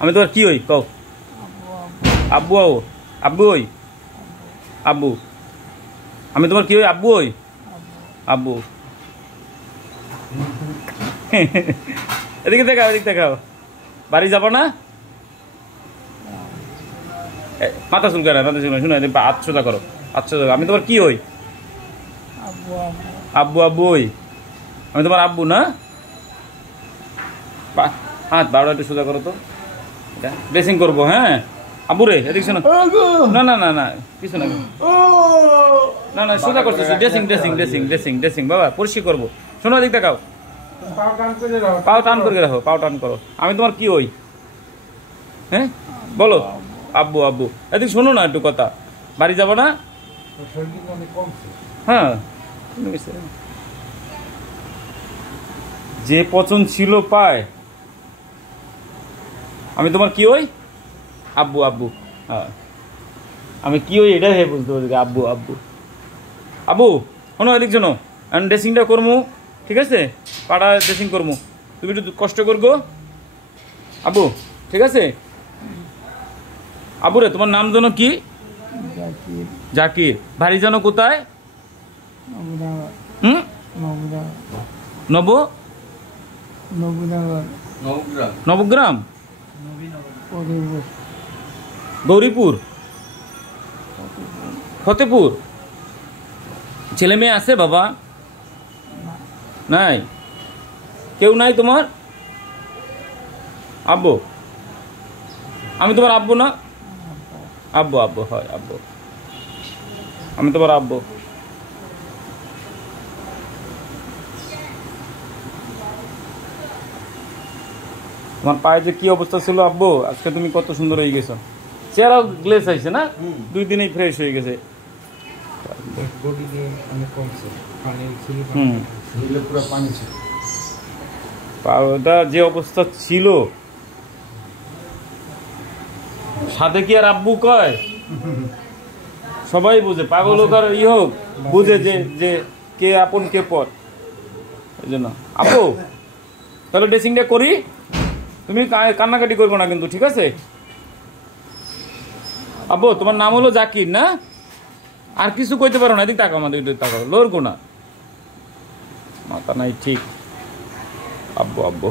আমি তোমার কি হই কও? আব্বু আও আব্বু হই আব্বু। আমি তোমার কি হই? আব্বু হই আব্বু। এদিকে দেখাও, এদিকে দেখাও। বাড়ি যাবো না? মাথা চুলকায় না, মাথা চুলকায়। শুনো, হাত সোজা করো, হাত সোজা করো। আমি তোমার কি হই? আব্বু আব্বু হই। আমি তোমার আব্বু না? হাত বারোটা একটু সোজা করো তো। এটা ড্রেসিং করবো। হ্যাঁ আব্বু রে, এদিকে শোনো। না না না না কিছু না, না না সোজা করতেছি। Dressing dressing dressing dressing dressing বাবা, পরিষ্কার করবো। শোনো, এদিক দেখাও। পাও টান করে রাখো, পাও টান করো। আমি তোমার কি হই? হ্যাঁ বলো। আব্বু আব্বু। এদিকে শোনো না একটু কথা। বাড়ি যাবো না? হ্যাঁ, যে পছন্দ ছিল পায়। আমি তোমার কি হই? আব্বু আব্বু। হ্যাঁ, আমি কি হই এটা হে বুঝতে পারছি। আব্বু আব্বু। আব্বু শোনো, এদিক শোনো। এখন ড্রেসিংটা করবো, ঠিক আছে? পাড়া ড্রেসিং করবো, তুমি একটু কষ্ট করবো আব্বু, ঠিক আছে? আব্বু রে, তোমার নাম যেন কি? জাকির। বাড়ি যেন কোথায়? নব নবগ্রাম, গৌরীপুর, ফতেপুর। ছেলে মেয়ে আছে বাবা? নাই, কেউ নাই তোমার? আব্বু, আমি তোমার আব্বু না? আব্বু আব্বু হয় আব্বু, আমি তোমার আব্বু। তোমার পায়ে যে কি অবস্থা ছিল আব্বু, আজকে তুমি কত সুন্দর হয়ে গেছো। চেহারাও গ্লেস আইছে না? 2 দিনেই ফ্রেশ হয়ে গেছে। পাটা যে অবস্থা ছিল, সাথে কি আর আব্বু কয়? সবাই বুঝে, পাগল হোক আর ই হোক, বুঝে যে কে আপন কে পর। এই জন্য আব্বু, তাহলে ড্রেসিংটা করি। তুমি কান্নাকাটি করবো না কিন্তু, ঠিক আছে? আব্বু, তোমার নাম হলো জাকির না? আর কিছু কইতে পারো না? এদিক তাকাও, আমাদের তাকাও, লড়বো না, মাথা নাই ঠিক। আব্বু আব্বু।